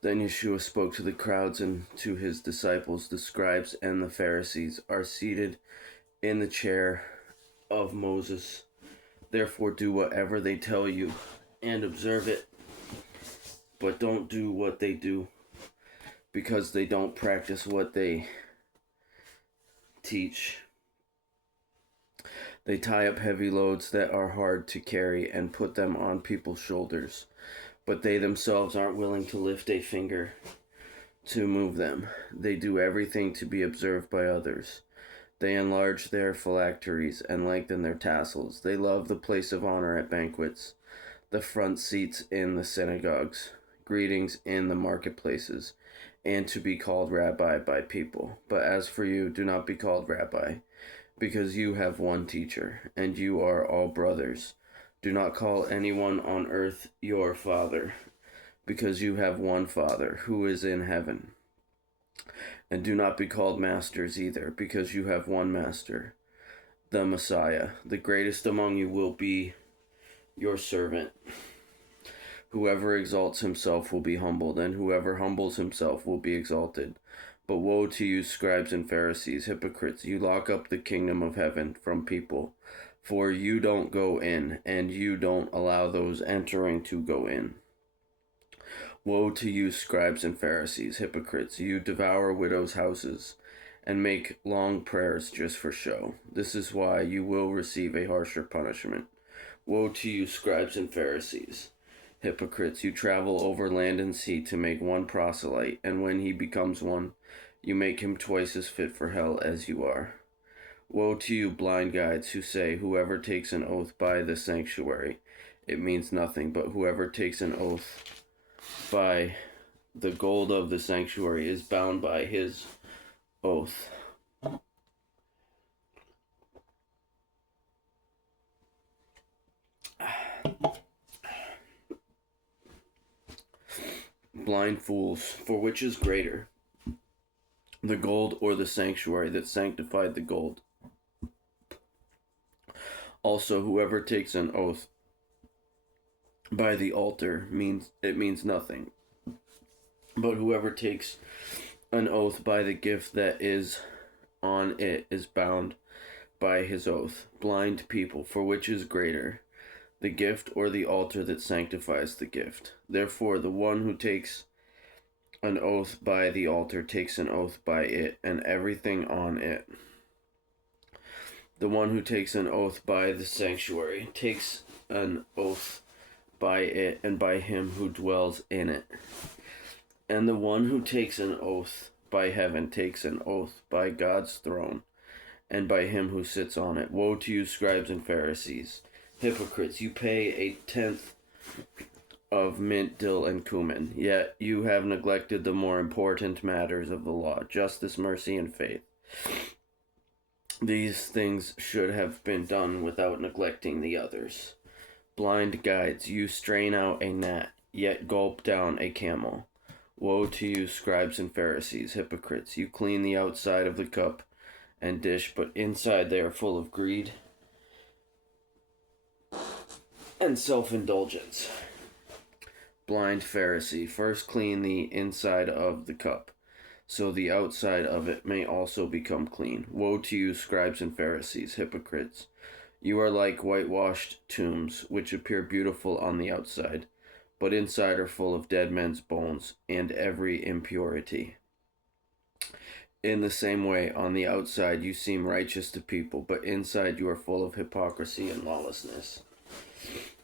Then Yeshua spoke to the crowds and to his disciples. The scribes and the Pharisees are seated in the chair of Moses. Therefore do whatever they tell you and observe it, but don't do what they do, because they don't practice what they teach. They tie up heavy loads that are hard to carry and put them on people's shoulders, but they themselves aren't willing to lift a finger to move them. They do everything to be observed by others. They enlarge their phylacteries and lengthen their tassels. They love the place of honor at banquets, the front seats in the synagogues, greetings in the marketplaces, and to be called rabbi by people. But as for you, do not be called rabbi, because you have one teacher, and you are all brothers. Do not call anyone on earth your father, because you have one Father who is in heaven. And do not be called masters either, because you have one Master, the Messiah. The greatest among you will be your servant. Whoever exalts himself will be humbled, and whoever humbles himself will be exalted. But woe to you, scribes and Pharisees, hypocrites! You lock up the kingdom of heaven from people, for you don't go in, and you don't allow those entering to go in. Woe to you, scribes and Pharisees, hypocrites! You devour widows' houses and make long prayers just for show. This is why you will receive a harsher punishment. Woe to you, scribes and Pharisees, hypocrites! You travel over land and sea to make one proselyte, and when he becomes one, you make him twice as fit for hell as you are. Woe to you, blind guides, who say, whoever takes an oath by the sanctuary, it means nothing, but whoever takes an oath by the gold of the sanctuary is bound by his oath. Blind fools, for which is greater, the gold or the sanctuary that sanctified the gold? Also, whoever takes an oath by the altar means nothing, but whoever takes an oath by the gift that is on it is bound by his oath. Blind people, for which is greater, the gift or the altar that sanctifies the gift? Therefore, the one who takes an oath by the altar takes an oath by it and everything on it. The one who takes an oath by the sanctuary takes an oath by it and by him who dwells in it. And the one who takes an oath by heaven takes an oath by God's throne and by him who sits on it. Woe to you, scribes and Pharisees, hypocrites! You pay a tenth of mint, dill, and cumin, yet you have neglected the more important matters of the law, justice, mercy, and faith. These things should have been done without neglecting the others. Blind guides, you strain out a gnat, yet gulp down a camel. Woe to you, scribes and Pharisees, hypocrites! You clean the outside of the cup and dish, but inside they are full of greed and self-indulgence. Blind Pharisee, first clean the inside of the cup, so the outside of it may also become clean. Woe to you, scribes and Pharisees, hypocrites! You are like whitewashed tombs, which appear beautiful on the outside, but inside are full of dead men's bones and every impurity. In the same way, on the outside you seem righteous to people, but inside you are full of hypocrisy and lawlessness.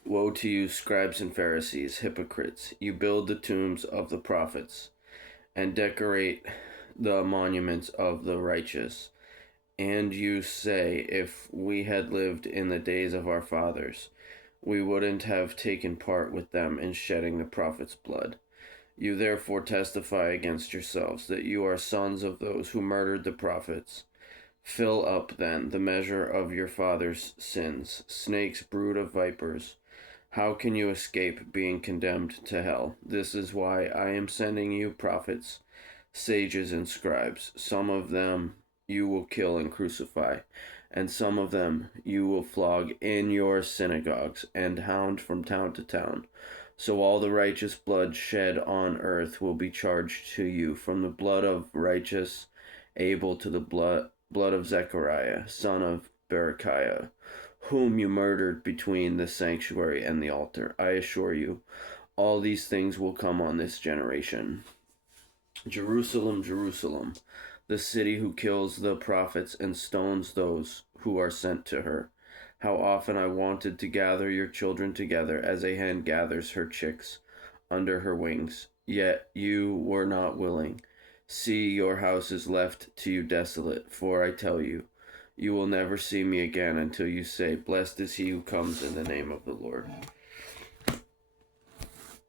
Woe to you, scribes and Pharisees, hypocrites! You build the tombs of the prophets and decorate the monuments of the righteous. And you say, if we had lived in the days of our fathers, we wouldn't have taken part with them in shedding the prophets' blood. You therefore testify against yourselves that you are sons of those who murdered the prophets. Fill up, then, the measure of your father's sins. Snakes, brood of vipers, how can you escape being condemned to hell? This is why I am sending you prophets, sages, and scribes. Some of them you will kill and crucify, and some of them you will flog in your synagogues and hound from town to town. So all the righteous blood shed on earth will be charged to you, from the blood of righteous Abel to the blood of Zechariah, son of Berechiah, whom you murdered between the sanctuary and the altar. I assure you, all these things will come on this generation. Jerusalem, Jerusalem, the city who kills the prophets and stones those who are sent to her. How often I wanted to gather your children together as a hen gathers her chicks under her wings, yet you were not willing. See, your house is left to you desolate, for I tell you, you will never see me again until you say, Blessed is he who comes in the name of the Lord.